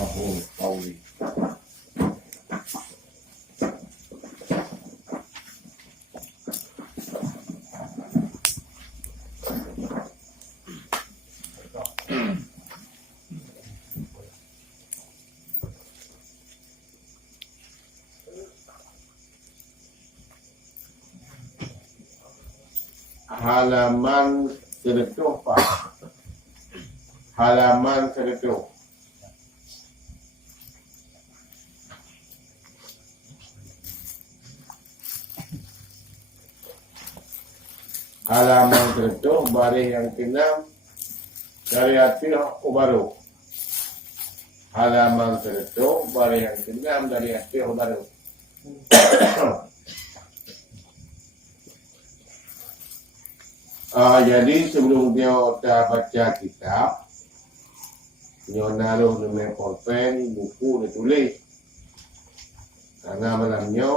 Mahul Qawli. Halaman 104. Halaman 100. Halaman 100 baris yang ke-6 dari hati baru. Halaman 100 baris yang ke-6 dari hati baru. Jadi sebelum dia baca kitab, dia naruh nama pulpen, buku, dia tulis. Karena malamnya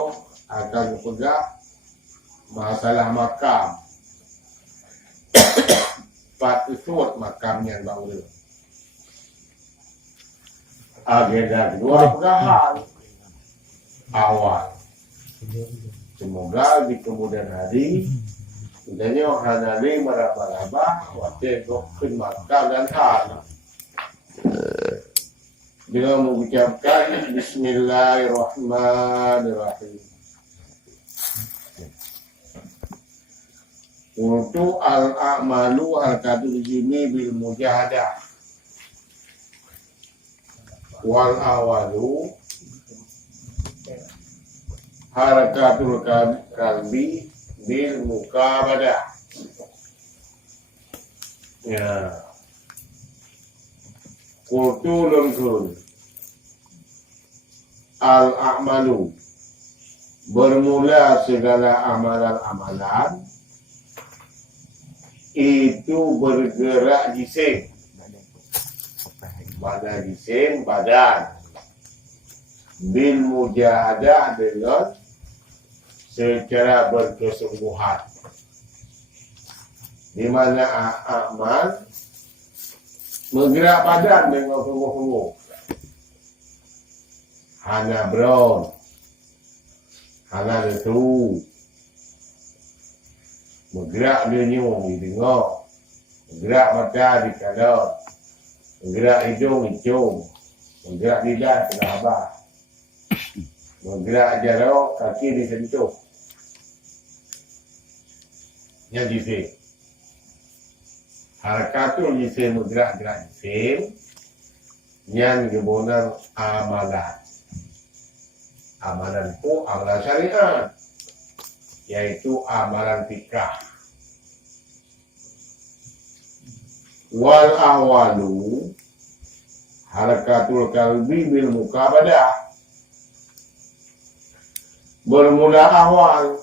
akan pegang masalah makam. Pak isut makamnya baru. Agenda kedua pegangan awal. Semoga di kemudian hari Udahnya hanali meraba-raba waktu dokter makam dan hal. Bila mengucapkan Bismillahirrahmanirrahim. Untuk al-a'malu al-kadul jimi bil mujahadah. Wal awalu harakatul kalbi bil mukabadah. Ya. Kultu lengkul. Al-a'malu. Bermula segala amalan-amalan. Itu bergerak jisim. Mana jisim? Badan. Bil mujahadah dengan secara berkesungguhan. Di mana amal menggerak badan dengan sungguh-sungguh. Hana brown, hana letu, menggerak lenyung di tengok, menggerak mata di kadar, menggerak hidung hidung, menggerak lidah tengah habas, menggerak jarak kaki disentuh. Yang jisim. Harakatul jisim bergerak-gerak jisim. Yang kebunan amalan. Amalan itu amalan syariat. Yaitu amalan fikah. Wal awalu harakatul kalbi bil mukabadah. Bermula awal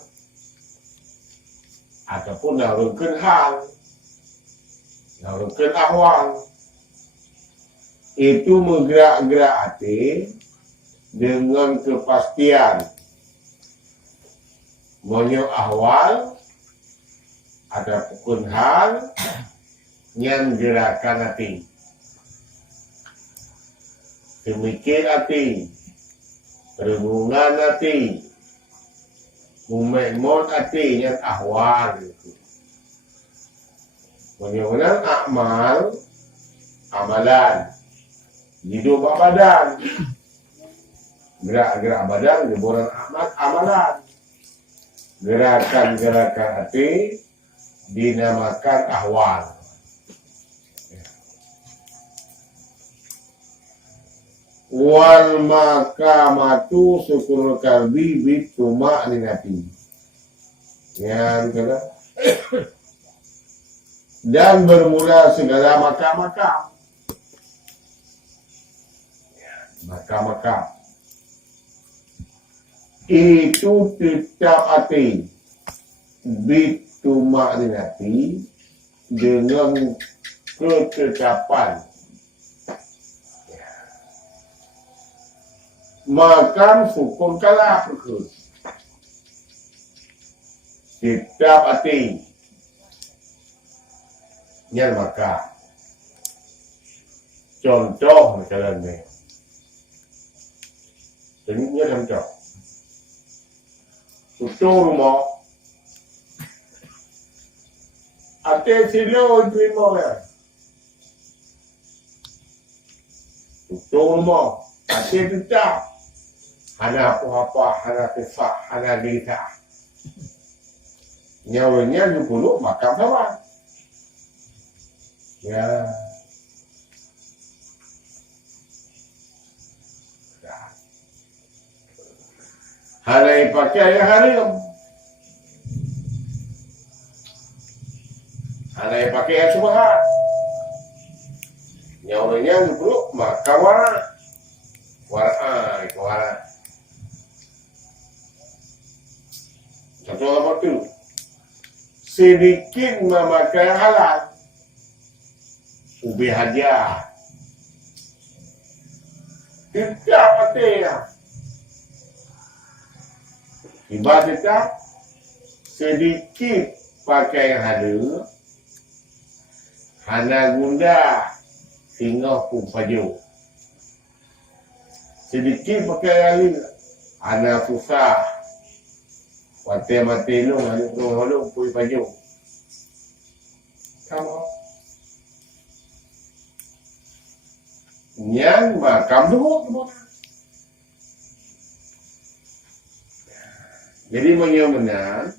ataupun narungkan hal, narungkan awal itu menggerak-gerak hati dengan kepastian monyo awal ataupun hal yang gerakan hati, pemikir hati, renungan hati, Mumekmon hati yang ahwal itu. Mengenal amal, amalan. Hidup badan. Gerak-gerak badan, geburan amal, amalan. Gerakan-gerakan hati dinamakan ahwal. Wal makamatu syukur kalbi bituma ninati. Yang kedua. Dan bermula segala makam-makam. Makam-makam. Itu tetap hati. Bituma ninati. Dengan ketetapan. Makam syukur kalah perkut. Setiap hati. Yang makam. Contoh misalnya. Senyumnya macam tutup rumah. Ate sila terima ya. Tutup rumah. Ate tetap. Hana apa-apa, hana kisah, hana cerita. Nyawanya 20 makam sama. Ya. Hari pakai ya hari. Hari pakai ya subhan. Nyawanya 20 makam wara. Wara. Satu apa tu? Sedikit memakai halal. Ubi hadiah. Tidak mati ya. Ibadah sedikit pakai halal. Hana gunda singoh pun paju. Sedikit pakai halal. Hana susah. Mati lu, haluk pun paju. Kamu Yang makam dulu. Jadi bagaimana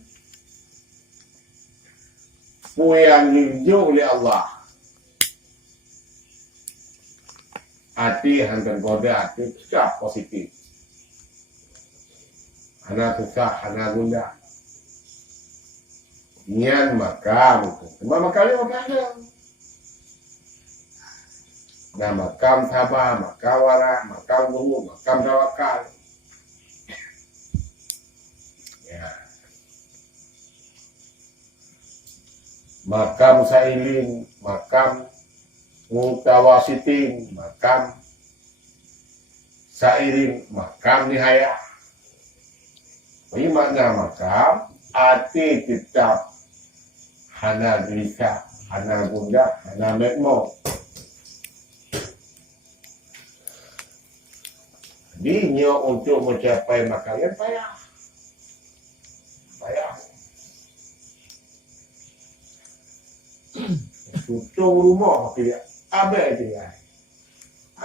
yang diunjuk oleh Allah hati hantar koda hati sikap positif. Anak susah, anak guna. Nian makam. Cuma makamnya makam. Nah, makam tabah, makam wara, makam guru, makam tawakal. Ya. Makam sailin, makam mutawasitin, makam sairin, makam nihaya. Ini makna makam, arti tetap hana gelisah, hana gundah, hana metmo. Dia untuk mencapai makam yang payah. Tutup rumah dia. Abang dia.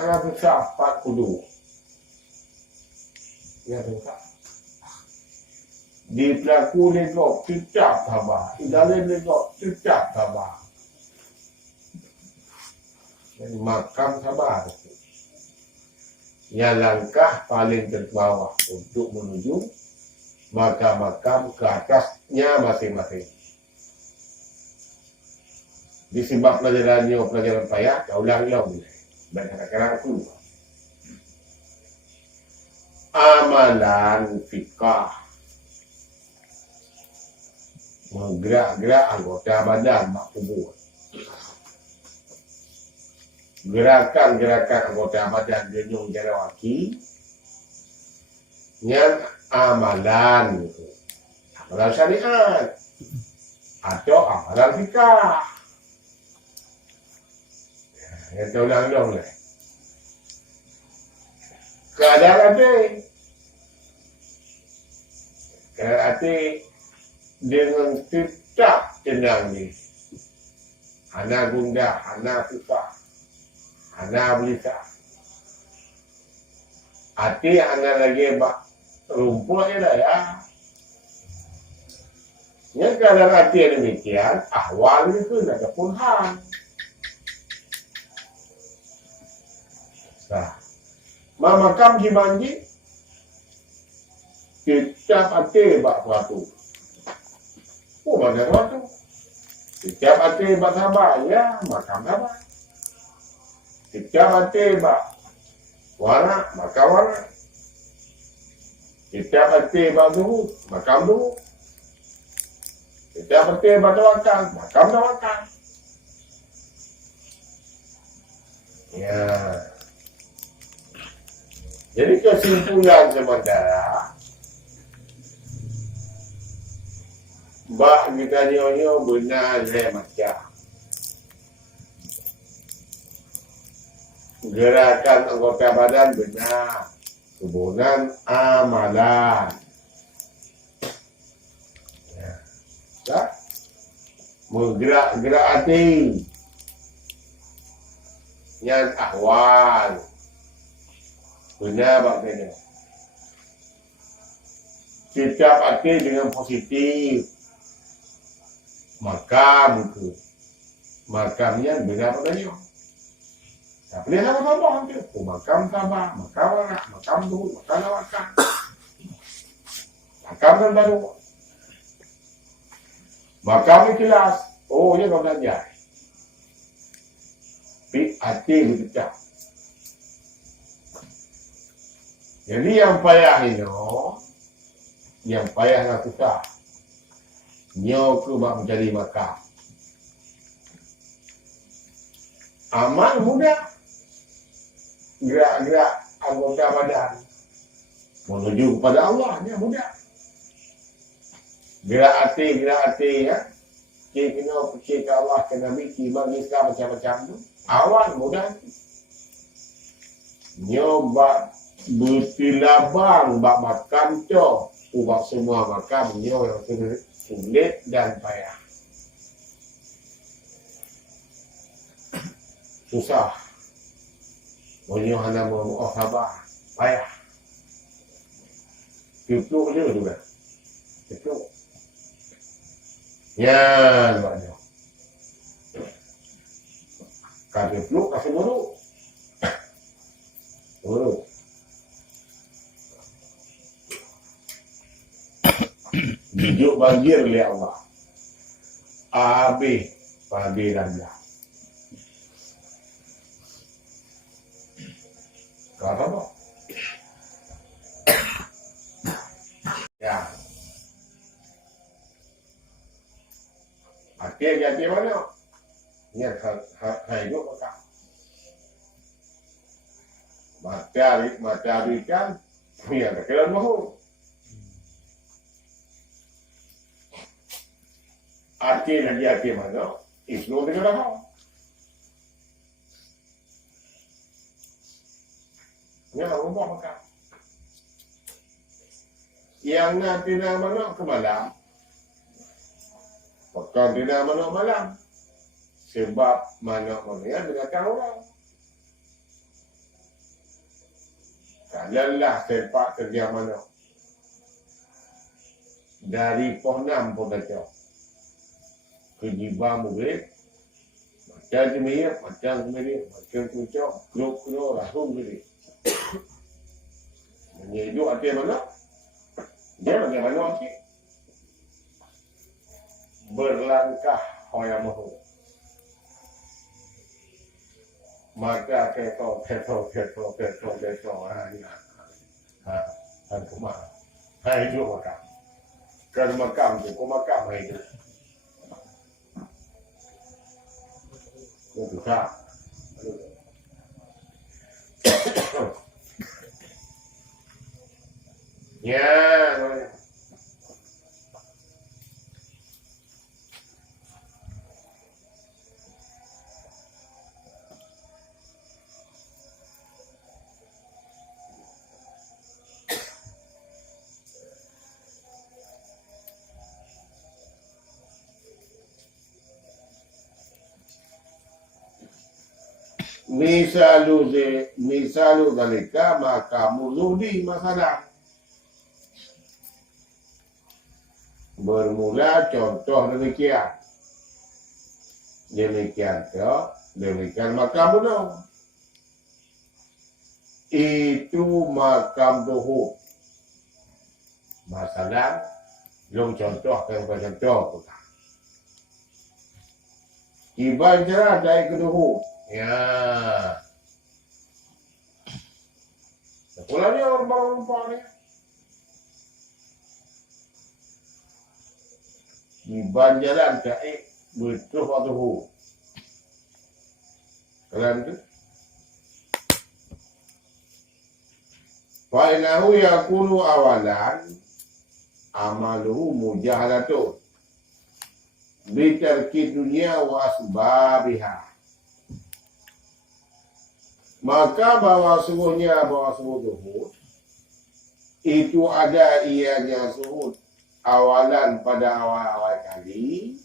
Anak besar 40. Ya besar. Di pelaku legok tetap sabar. Di dalam legok tetap sabar. Dan makam sabar. Yang langkah paling terbawah untuk menuju makam-makam ke atasnya masing-masing. Disebab pelajaran payah, kau ulang-ulang. Dan kadang-kadang aku lupa. Amalan fikah. Menggerak-gerak anggota badan makbul. Gerakan-gerakan anggota badan jenung jarawaki yang amalan itu. Amalan syariat atau amalan fikah. Yang terulang-ulang lah. Keadaan hati dengan tetap tenang ni. Hana gundah, hana fikah. Anak belisah. Hati anak lagi rumput je lah ya. Yang kadang hati yang demikian, ahwal itu nak kepulhan. Nah, makam si manji, setiap hati bak suatu. Oh, mana suatu? Setiap hati bak sabar, ya, makam sabar. Setiap hati bak wara, maka wara. Setiap hati bak zuhud, makam zuhud. Setiap hati bak tawakal, makam tawakal. Ya. Jadi kesimpulan sementara, bak kita nyonya benar saya macam. Gerakan anggota badan benar. Hubungan amalan. Ya. Menggerak-gerak hati. Yang ahwal. Benar maknanya. Setiap hati dengan positif. Makam ke. Makamnya benar maknanya. Tak boleh sama-sama nanti. Oh, makam sabar, makam anak, makam tu, makam awakam. Makam kan baru. Makam ni kelas. Oh, dia kau belajar. Tapi hati berpecah. Jadi yang payah ini, yang payah nak susah. Nyo ke bak menjadi makam. Amal mudah. Gerak-gerak anggota badan menuju kepada Allah, ni mudah. Gerak hati ya. Kena fikir ke Allah, ke Nabi, ke Imam Islam macam-macam tu. Awal mudah. Nyoba bertilabang bak makam tu. Ubah semua makam nyo yang sulit dan payah. Susah. Bunyi hana mau sabar, payah. Cukup je juga. Cukup. Ya, maknanya. Kasih peluk, kasih buruk. Buruk. Dijuk banjir oleh Allah. Habis dan dah. Kau apa? Ya. Hati mana? Ni hidup maka. Mata ikan, punya kekelan mahu. Hati mana? Isnu dengan dah. Yang rumah makan. Yang nanti nak mana ke malam. Makan tidak mana malam. Sebab mana-mana yang dengarkan orang. Kalalah sepak kerja mana. Dari pohon 6 pun kata. Kejibah murid. Macam jemir, macam kucuk, keluk-keluk, rahum murid. Menyejuk hati mana? Dia bagaimana hati? Berlangkah hoya mahu. Maka keto. Kumar. Hai hidup makam. Kan makam tu, kau makam hai hidup. Itu tak. Ya. Misalu dalika maka muludi masalah. Bermula contoh demikian. Demikian makam bunuh. Itu makam duhur. Masalah, belum contoh kepada contoh. Iban cerah dari keduhur. Ya. Sekolah ni orang lupa ni. Iban jalan ke betul waktu hu. Kalian tu? Fa'inahu yakunu awalan amaluhu mujahadatun bitarki dunia wa asbabiha. Maka bahawa sungguh duhur itu ada ianya suhud awalan pada awal-awal kali,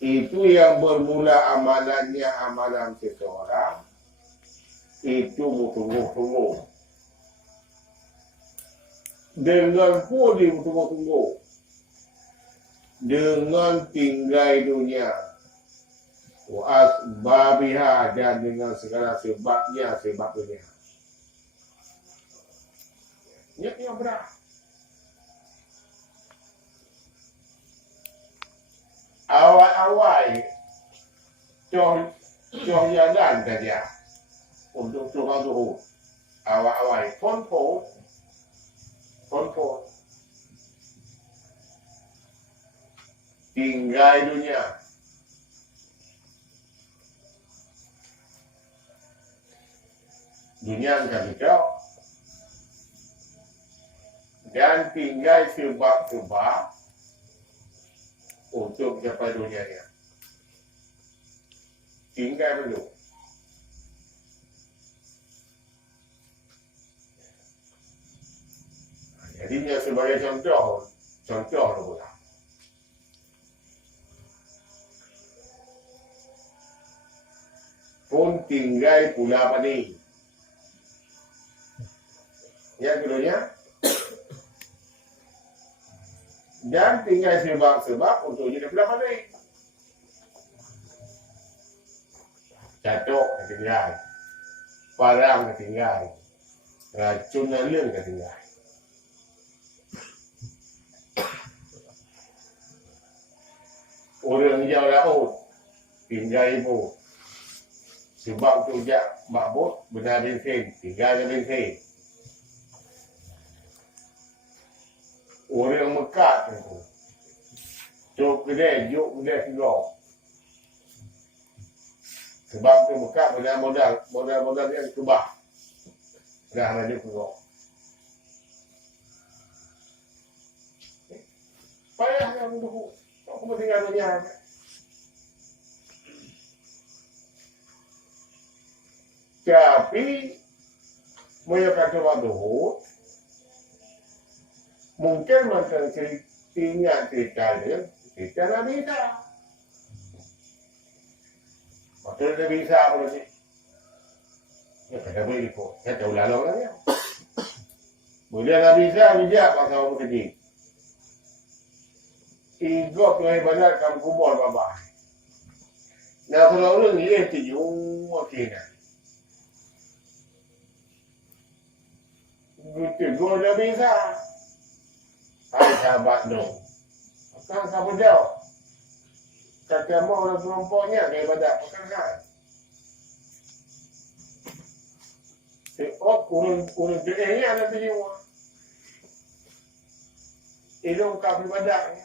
itu yang bermula amalannya amalan seseorang, itu tunggu-tunggu. Dengan pun dia tunggu-tunggu. Dengan tinggal dunia. Wa asbabiha, dan dengan segala sebabnya, sebab dunia. Ini yang benar. Awal-awal Contoh jalan saja untuk tukang suhu. Awal-awal konfor tinggal dunia. Dunia akan hijau dan tinggal sebab-sebab untuk mencapai dunianya. Tinggal belum. Jadinya sebagai contoh pula. Pun tinggal pula pani. Yang keduanya, dan tinggal sebab-sebab untuk jadi pula pani. Catok ketinggal, parang ketinggal, racun alun ketinggal. Orang jauh laut, tinggal ibu. Sebab tu jak makbut, benar bensin, tinggal bensin. Orang mekat tu, juk kedai keluar. Sebab tu mekat modal yang tubah. Dah lanjut keluar. Payah yang dulu. Aku mesti tinggalnya. Tapi, mereka kata waktu mungkin macam cerita dia, cerita Nabi Isa. Maksudnya Nabi Isa apa lagi? Ya, kata boleh ikut. Saya tahu lalu lah dia. Kemudian Nabi Isa bijak pasal orang kecil. Igop yang ibadat kamu kubur babah. Nah, kalau orang ni, tidur makin. Tegur Nabi Isa. Hai sahabat tu. Kan kamu jauh. Kata mau orang kelompoknya daripada pekerjaan. Urun jenisnya ada semua. Hidung kau ibadahnya.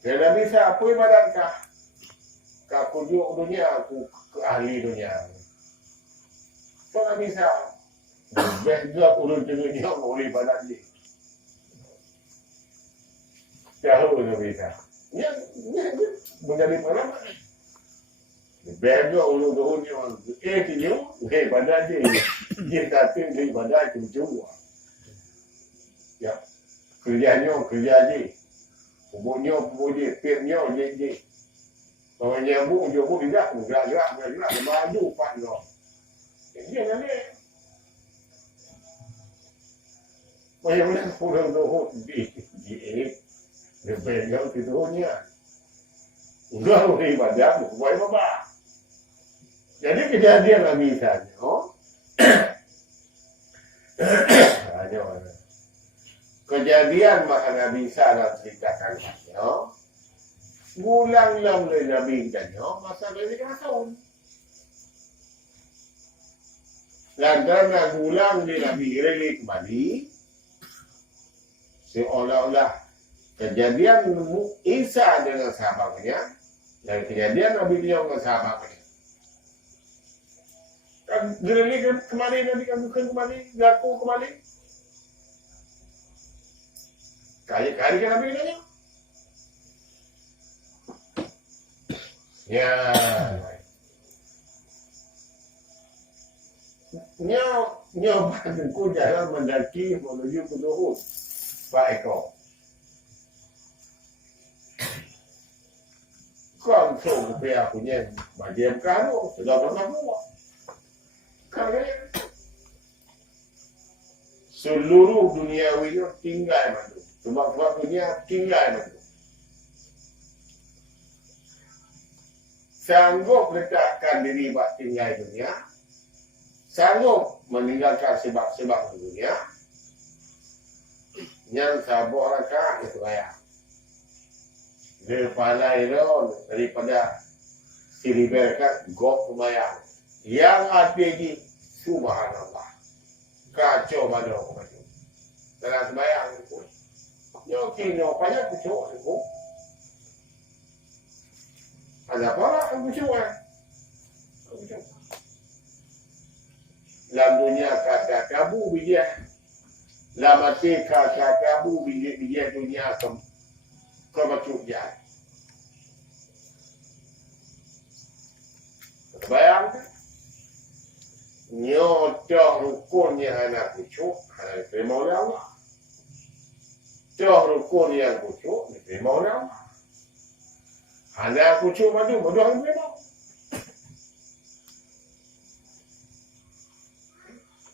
Tidak bisa apa ibadatkah? Kau kujuk dunia, aku ke ahli dunia. Kau tak bisa. Best juga urun jenisnya boleh ibadat dia. Jauh tak bisa. Dia menjadi pengalaman. Best juga urun jenisnya. Tinyu, ibadat dia. Dia kata dia ibadat cuma-cuma. Ya, kerja dia. Pembunuh dia, pimnya dia. Kalau nyambung, jauh tidak, gerak, maju, pak kau. Dia nanti. Bagaimana pulang dohut di pegang tidurnya. Udah lu ibadah, buat apa? Jadi kejadian Nabi misalnya, kejadian maka Nabi Isa dalam ceritakan gulang lam le Nabi tanya masa lebih tahun. Lantaran gulang di Nabi relate kembali seolah-olah kejadian Isa dengan sahabatnya dan kejadian Nabi dia dengan sahabatnya. Kan relate kembali Nabi kan bukan kembali, ngaku kembali. Kali-kali kan Nabi tanya. Ya. Nyoba jalan mendaki menuju ke Luhut. Pak Eko. Langsung pihak punya bagian kanu sudah pernah buat. Kalian seluruh dunia ini tinggal mandu. Sebab dunia tinggal mandu. Sanggup letakkan diri buat tinggal dunia, sanggup meninggalkan sebab-sebab dunia, yang sabar rakaat itu raya. Daripada itu, daripada siriberkan gok lumayan. Yang artinya subhanallah. Kacau mana orang itu. Dalam sembahyang itu. Yo kini banyak kucuk itu. Ada apa lah kucuk kan? Dalam dunia kata kabu bijak. Dalam mati kata kabu bijak dunia kau macam jahat. Bayang kan? Nyotoh rukun yang anak kucuk, anak diterima oleh Allah. Toh rukun yang kucuk, diterima oleh Allah. Anak kucuk madu yang diterima.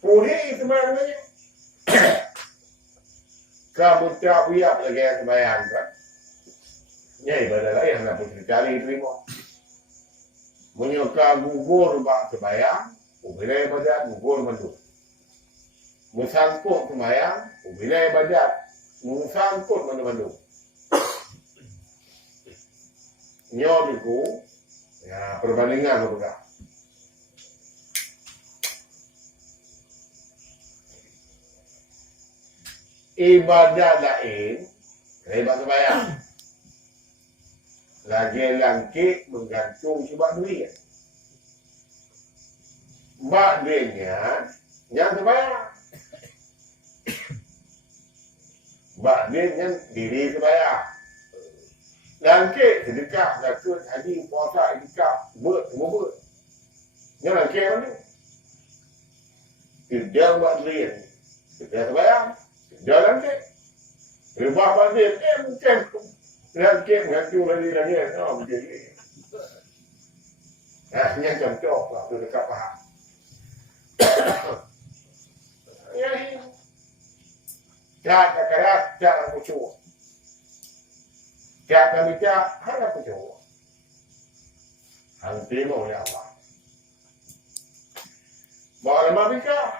Puri itu maknanya. Kamu tak biar lagi yang sembahyang kan? Ya ibadah lain anak putri cari diterima. Menyuka gugur bak sembahyang, ubila ibadat gugur madu. Musangkut sembahyang, ubila ibadat musangkut madu. Nyo itu, ya perbandingan berbeda. Ibadah lain, ibadah sembahyang. Lagi langkit menggantung sebab duit. Mak duitnya, yang terbayar. Mak duitnya diri terbayar. Langkit sedekah, zakut, haji, puasa, iktikaf, semua ber. Yang langkit mana? Kerja buat duit. Kerja terbayar. Kerja langkit. Rebah balik, mungkin. Langkit mengaku lagi. Oh, begini. Nah, ini contoh waktu dekat faham. Ya, ini. Karat, jangan kucuk. Jangan bicara, hanya kucuk. Hang timo ya Allah. Bawa lemah bicara.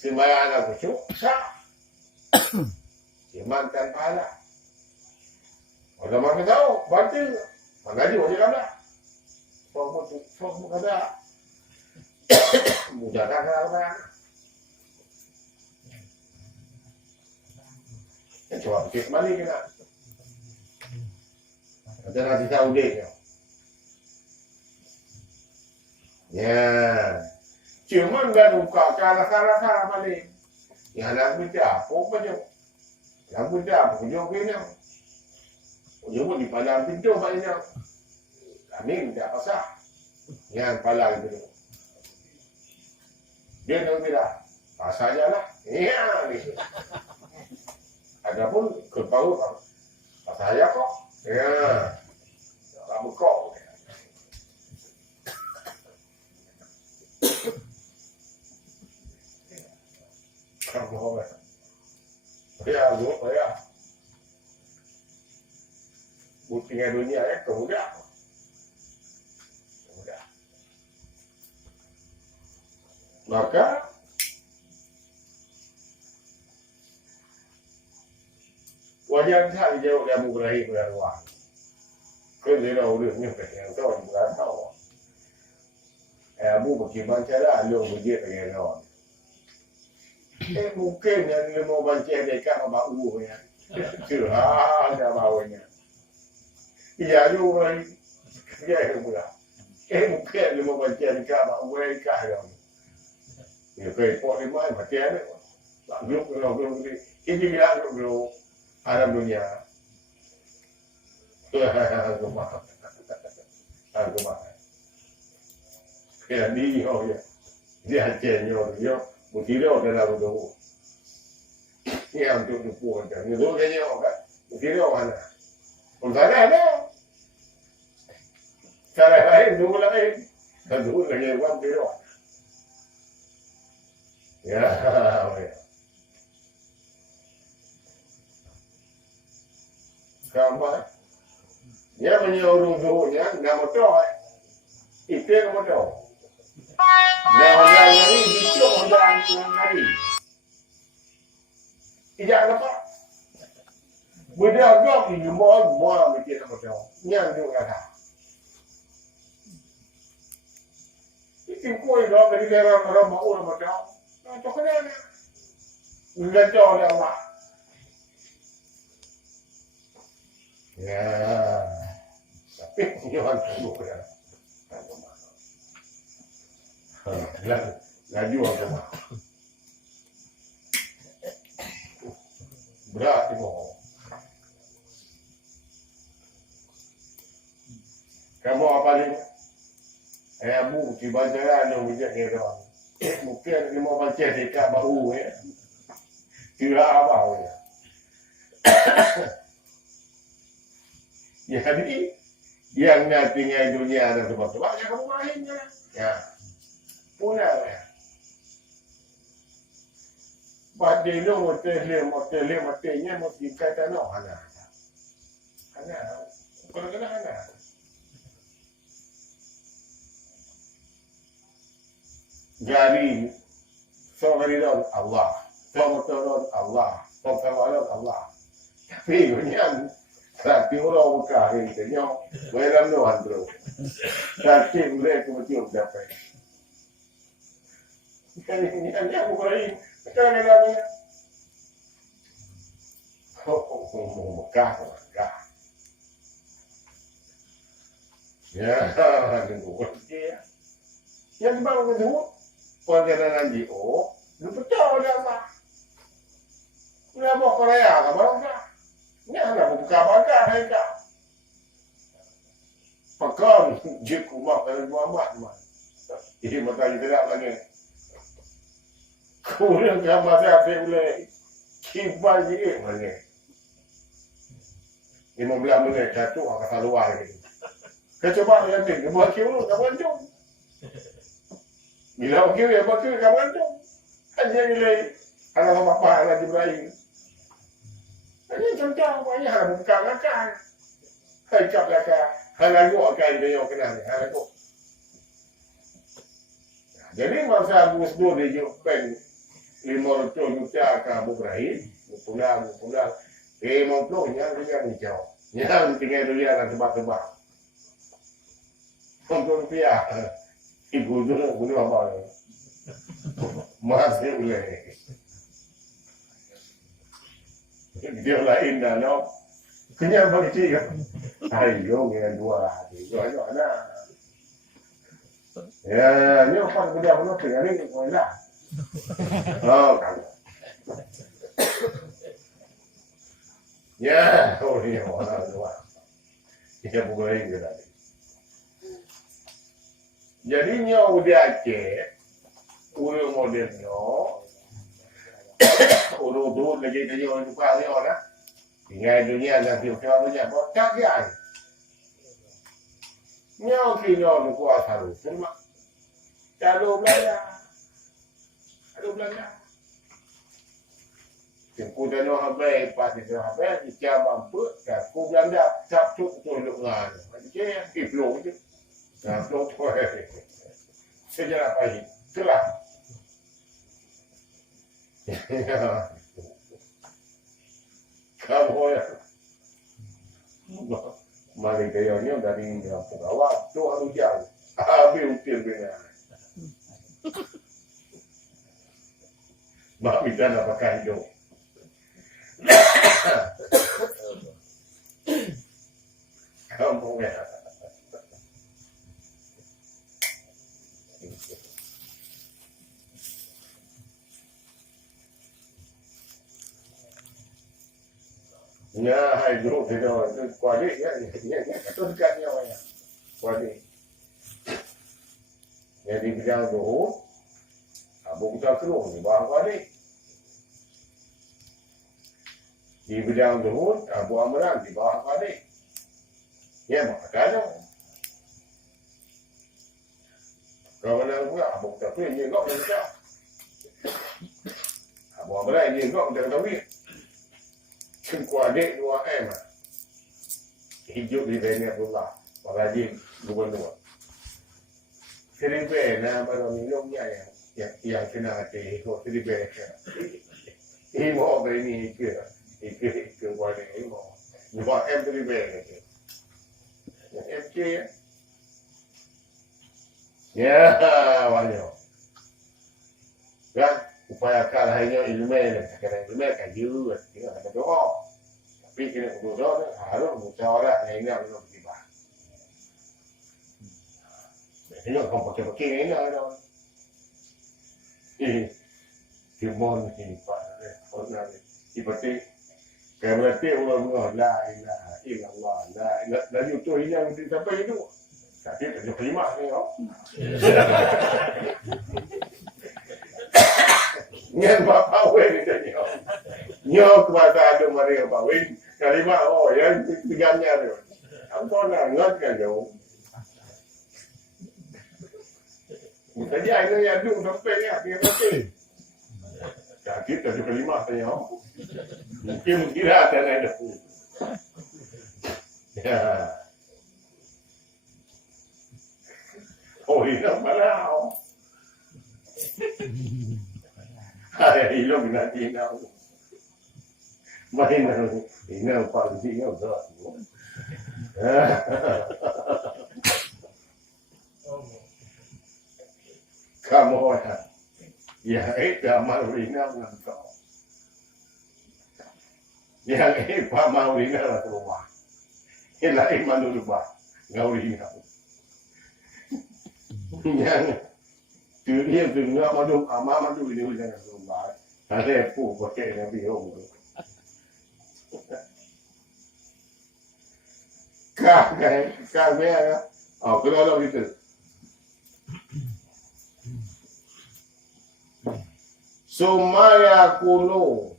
Sembahyang anak kucuk, sah. Imankan pahala. Kalau mahu tahu, batil. Mengaji wajib kablah. Sok kablah. Mudahkan kablah. Coba cek balik kita. Ada nasi Saudi. Ya. Cuma dah buka cara balik. Yang anak baca, apa baca? Yang baca, pujuk kena. Pujuk pun di palang pintu maknanya. Kami tidak pasah. Yang palang itu. Dia tahu tidak? Pasahnya lah. Ya, ni. Adapun kepau pasahnya kok. Ya. Kamu kok. Kamu apa? Ya, ya. Buktinya dunia kemudian. Maka wajar tak dijawab dia Ibrahim pada ruang. Kerana urusnya yang tahu bukan tahu. Abu bagaimana cara lu berjaya dengan orang. Mungkin yang dia mau baca dekat apa ubuhnya. Curah ada bawahnya. Iya lu Ibrahim. Ya mula. Mungkin dia mau baca dekat apa ubuhnya dah. Ya kaya pot lima mati ada. Tak belum ni. Ini dia belum alam dunia. Aku mahal. Ya ni oh ya. dia cenyo yo mutiro dalam doa yang tu pun kan ni doa dia kan mutiro mana pun ada cara lain doa lain kan doa lagi buat mutiro ya gambar dia menyuruh doanya nama doa itu nama doa dan orang ini itu orang lari tidak apa berdagang ini semua mikir nama doa yang doa kata itu koi doa dari orang mau nama doa itu kena enggak doa dia apa ya, tapi jangan tunggu ya. Laju apa? Berat itu. Kamu apa ni? Bu, tiba jalan yang bijak ni dah. Mungkin 5 baca dekat bahu ya. Kira apa ya? Jadi yang nak tinggal dunia ada sebab-sebab yang kamu mainnya. Ya. Punya ya. Pada itu motel motelnya mesti kata no hana. Hana. Kalau hana. Jadi seorang Allah, seorang Allah, seorang Allah. Tapi dunia Tapi orang buka hari itu, bayar doan bro. Tapi mereka betul dapat. Ini hanya bukan macam mana ni? Mekah. Ya, tunggu. Yang baru kedua, perjalanan di lu betul dia apa? Dia mau Korea, kamu tak? Ni ada buka bakar mereka. Pakai je kumak dari Muhammad man. Ini mata kita tak lagi. Kurang gambar saya boleh kibar je mana. 15 minit satu akan keluar lagi. Kecoba yang ni, buat kira tak bantu. Bila kira tak bantu. Hanya nilai anak bapa anak Ibrahim. Ini contoh banyak hal bukan makan. Hai cap laka, hal gua kai dia kena ni, hal gua. Jadi masa Gus Dur dia jual 500 juta ke Abu Ibrahim, pulang. 50 yang dia hijau. Yang tinggal dia dan sebab-sebab. Untuk rupiah. Ibu tu apa? Masih boleh. Dia lain dah no. Kenyang bagi cik kan. Ayo dengan dua hati. Dua anak. Ya, ni apa kerja pun tinggal ni kau lah. Oh, kan. Ya, ni orang dua. Kita boleh juga tadi. Jadi nyawa dia Aceh, ulu modelnya. Urut lagi kerja orang tukar ni orang. Tinggal dunia dan tiap-tiap dunia. Bocak dia. Nyawa kini orang kuasa tu. Cuma. Kalau belanja. Aku dah nak habis. Pasti dah habis. Dia mampu. Aku belanja. Sabtu tolong ngan. Macam ni. Pelong je. Pelong tu. Sejarah pahit. Itulah. Kamu ya, mari kayaknya dari pegawai tu harus jauh, habis ukir benar. Mak kita nak pakai hidup. Kamu ya. Ya, hidup itu kuadik ya, itu dekatnya banyak kuadik. Jadi bidang tu, Abang kerung di bawah balik. Di bidang zuhud, Abu Amran di bawah balik. Ya, makanya. Kalau menang pula, Abang Tafiq dia kau dah cakap. Abu Amran dia kau dah Tafiq. Kengku adik 2M. Hidup di Bani Abdullah. Rajin gubernur. Seribe na baru minumnya yang kena hati. Seribe. Imo Bani ke wadi imo. 2M seribe. FK ya banyak kan upayakan hanya ilmu sekarang ilmu kayu kita ada doa tapi kena doa harus musyawarah dengan belum tiba ini kau pakai ini ada timon ini pak orang seperti berarti Allah la ilaha illallah la yutuh yang sampai itu tapi tak terima ni Nyan bapa wen ni nyo kepada ada mari bapa wen kalimat yang tiganya tu apa nak ngot kan jauh tadi ada yang duk sampai ni dia mati tak kita tu kalimat tanya mungkin kira ada ada ya hilang malau hilang nanti nak main hilang pagi yang dah kamu ya amal hilang nanti yang mau hilang rumah hilang iman dulu bah ngau hilang yang dia dengar madu ini jangan rumah ada pu pakai nabi om kan ya kalau gitu sumaya kuno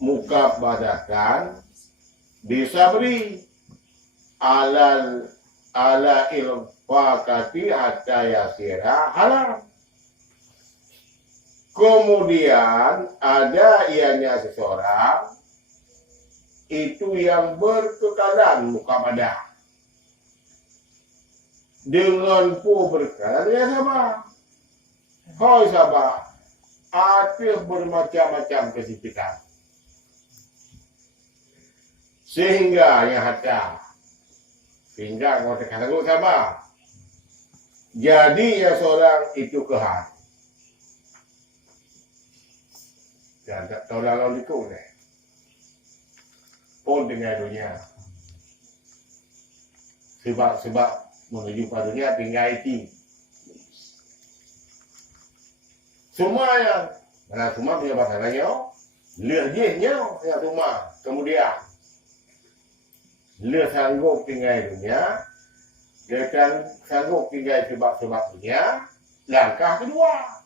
muka badakan disabri ala ilfaqati hatta yasira halal. Kemudian ada ianya seseorang itu yang berkekalan muka badah dengan pu berkekalan ya sama. Hai sahabat, ada bermacam-macam kesimpitan sehingga yang hatta sehingga kau kata lu sabar. Jadi ya seorang itu kehan. Dan tak tahu lalu itu ni. Pun dengan dunia. Sebab menuju pada dunia tinggal itu. Semua yang mana semua punya bahasanya, lirjihnya yang semua. Kemudian dia sanggup tinggal dunia, dia akan sanggup tinggal sebab-sebab dunia. Langkah kedua,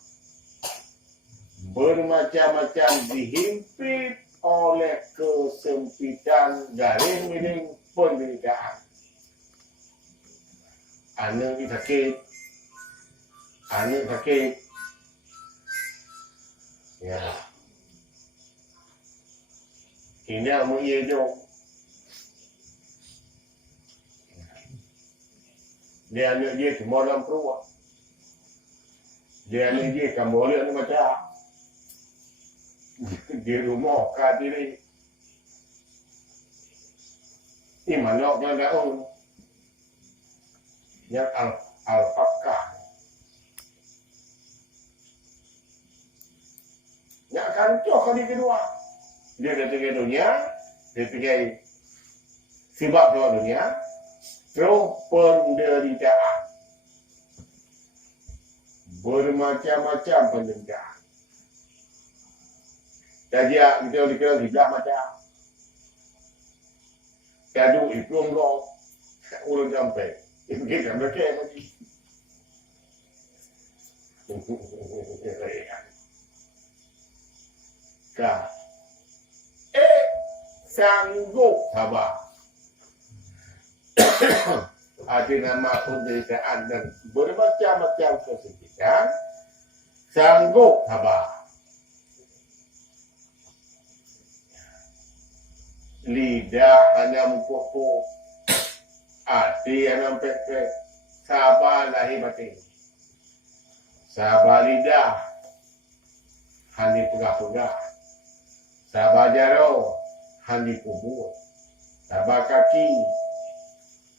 bermacam-macam dihimpit oleh kesempitan garing miring penderitaan. Anak sakit, ya. Ini amu ia jauh. Dia anak dia cuma dalam peruah. Dia anak dia kan boleh ni macam di rumah kat diri. Ini mana orang tahu yang al-fakah. Yang kancah kali kedua. Dia dah tinggal dunia, dia tinggal sebab dunia. Terus penderitaan. Bermacam-macam penderitaan. Jadi kita dikira hibah macam. Kadu itu enggak. Urut sampai. Itu kita berkata lagi. Kak. Sanggup sabar. Ada nama penderitaan dan bermacam-macam kesakitan. Sanggup sabar. Lidah hanya mengkopok, hati hanya pepek. Sabar lahir batin. Sabar lidah, hanya pegah-pegah. Sabar jaro, hanya kubur. Sabar kaki,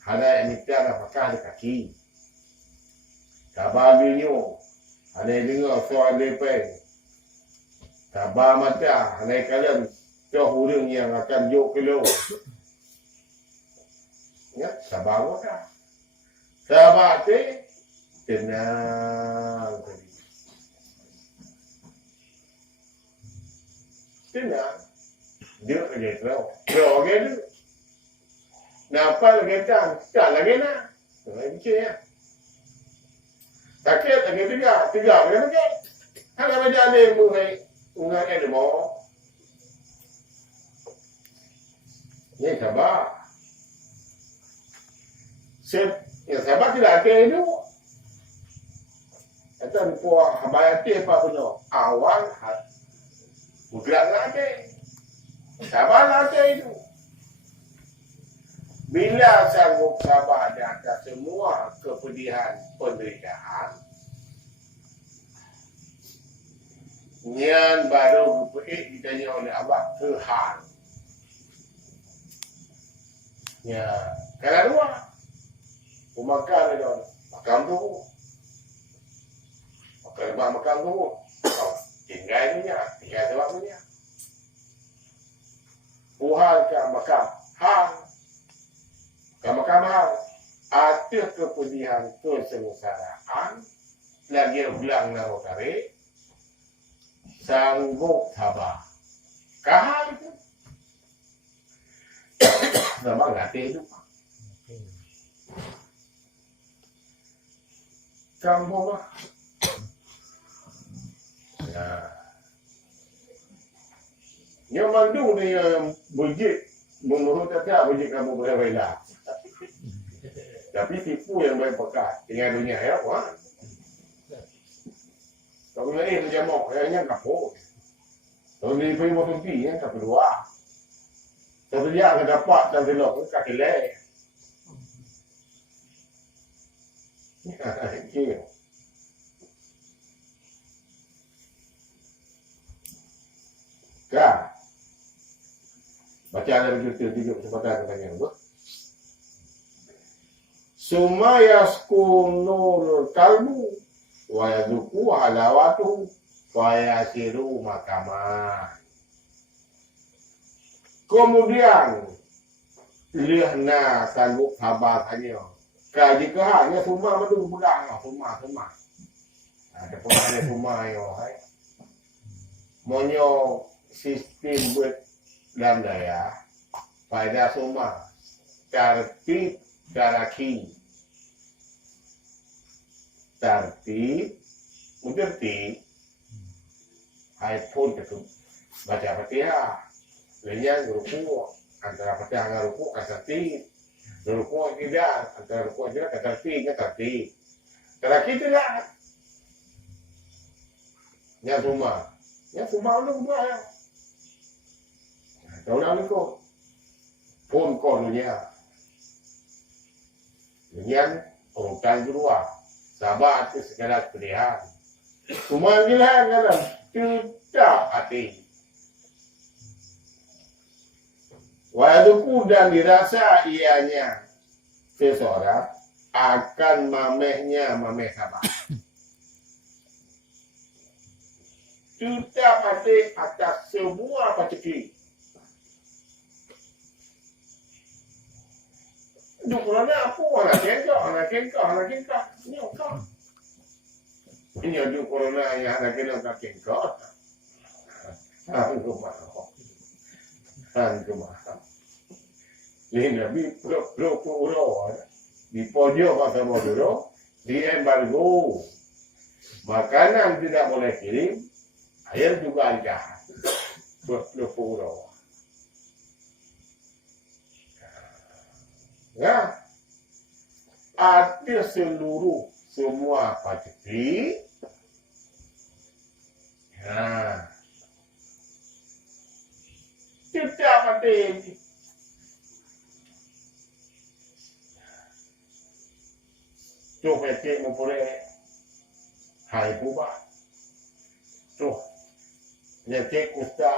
hanya mikir apakah di kaki. Sabar binyu, hanya dengar suara lepeng. Sabar mata, hanya kalian jauh hurung yang akan jauh keluar. Ya, sabar mata. Sabar hati, tenang tadi. Tenang. Dia lagi tahu. Tahu lagi tu. Nampak lagi kan? Tak lagi nak. Lagi macam ya. Sakit lagi tiga lagi. Kalau macam ni mengai ada mau. Ni sabar. Yang sabar tidak ada itu. Atau puak habayati apa punya. Awal bergerak lagi. Sabar lagi itu. Bila sanggup sabar di atas semua kepedihan penderitaan, Nian baru ditanya oleh Abah Tuhan. Ya, kalau dua, makan itu, makan tu, makan tu, tinggal sebabnya. Tuhan kan makan, makan ada kepedihan kesengsaraan, lagi ulang naro tarik. Sanggup sabar. Kahal itu. Sabar hati itu. Kamu lah. Ya. Yang mandu ni yang bujit. Menurut kata bujit kamu berwela. Tapi tipu yang baik pekat. Tinggal dunia ya. Wah. Kalau ni macam mau, kayaknya kapok. Kalau ni pergi mau pergi, kan tak keluar. Kalau dia akan dapat dan belok, kan kaki leh. Kira. Kan? Baca ada begitu kesempatan tanya apa? Sumayaskunul kalbu. Wa yazuku halawatu wa yasiru makamah. Kemudian lihna sanggup sabar hanya. Kaji kehanya semua betul pegang semua. Ada pengajian semua yo hai. Monyo sistem buat dalam daya pada semua tertib daraki. Tertib, mengerti, iPhone itu baca Fatihah, lenyang ruku, antara Fatihah dengan ruku kan tertib, ruku tidak, antara ruku tidak kan tertib. Tertib tidak, yang rumah lu buat, tahu lah lu pun kau lenyang urutan kedua. Sabar itu segala pilihan. Semua pilihan dalam tidak hati. Waduku dan dirasa ianya seseorang akan mameh sabar. Tidak hati atas semua rezeki. Duk kerana apa? Anak kengkak. Ini okak. Ini duk kerana yang anak kengkak. Aku mahal. Ini Nabi pro. Di pojok masa bodoh. Di embargo. Makanan tidak boleh kirim, air juga jahat. Berpuluh. Ya, ada semua pasti. Ya, tidak mati. Tuh petik mempunyai hai pubah. Tuh petik kusta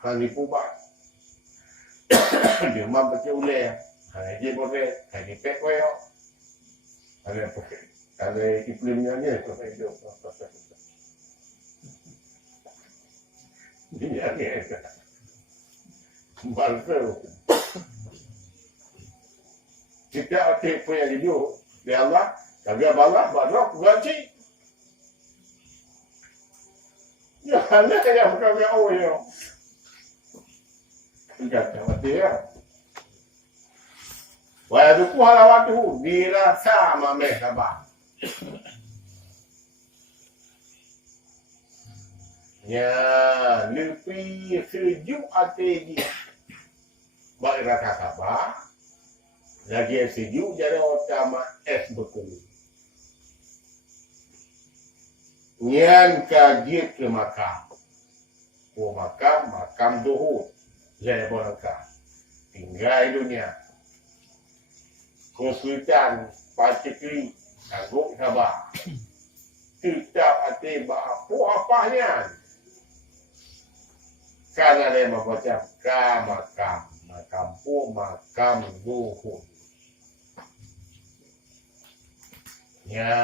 hari pubah. Dia mampu uleh. Hari dia boleh, hari pek koyo. Ada iklimnya ni tu hidup. Dia ni. Balso. Kita atik punya hidup. Dia Allah, kagak balak, balak, gaji. Ya, hanya yang kagak awal. Kagak mati ya. Wah, tu halawat tu dirasa mameh sabah. Ya, lebih sejuk hati dia. Baik rasa sabah. Lagi sejuk jadi utama es beku. Nyan kaget ke makam. Oh makam dohut. Jadi bolehkah. Tinggal dunia. Kesulitan pacikri. Aguk sabah. Tidak hati apa-apanya. Karena dia macam makam dohut. Ya.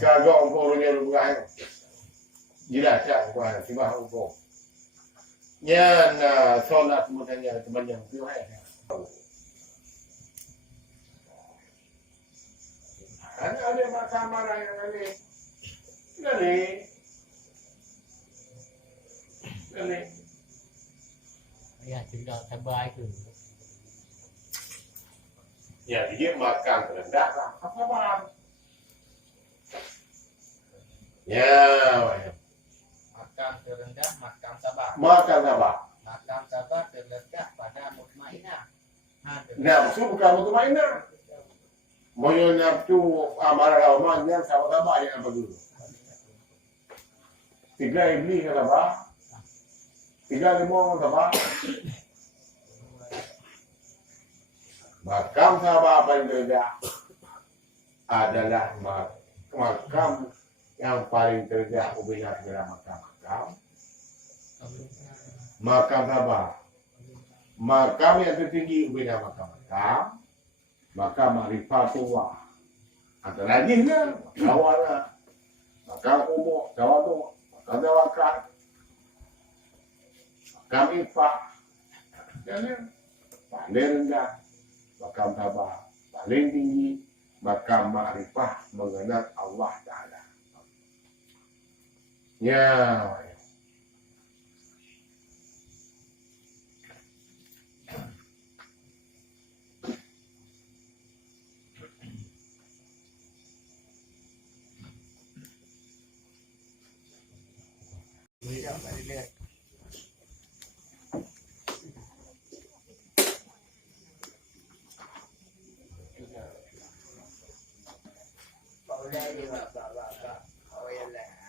Kagak umurnya lu kan. Jelas tak kau sibah umur. Ya na solat semuanya teman yang tu hai. Ada macam mana yang ini? Ini. Ya, tidak terbaik tu. Ya, dia makan rendah lah. Apa bang? Ya, Makam terendah, makam sabar. makan apa? Makam sabar terletak pada mutmainah. Nafsu bukan untuk mainan. Moyo nafsu amarah romannya sama-sama yang apa dulu. Tiga iblis kan apa? Tiga limau kan apa? Makam sahabat paling terdekat adalah makam yang paling terdekat ubinat adalah makam sahabat. Makam yang tertinggi ubinat makam ma'rifatullah. Antara lagi kan kawana, makam umur, kawatu, makam tawakat, makam ifah, dan paling rendah. Makam sabar paling tinggi, makam ma'rifah mengenal Allah Ta'ala. Ya. Kau dah dia tak. Oh ya lah.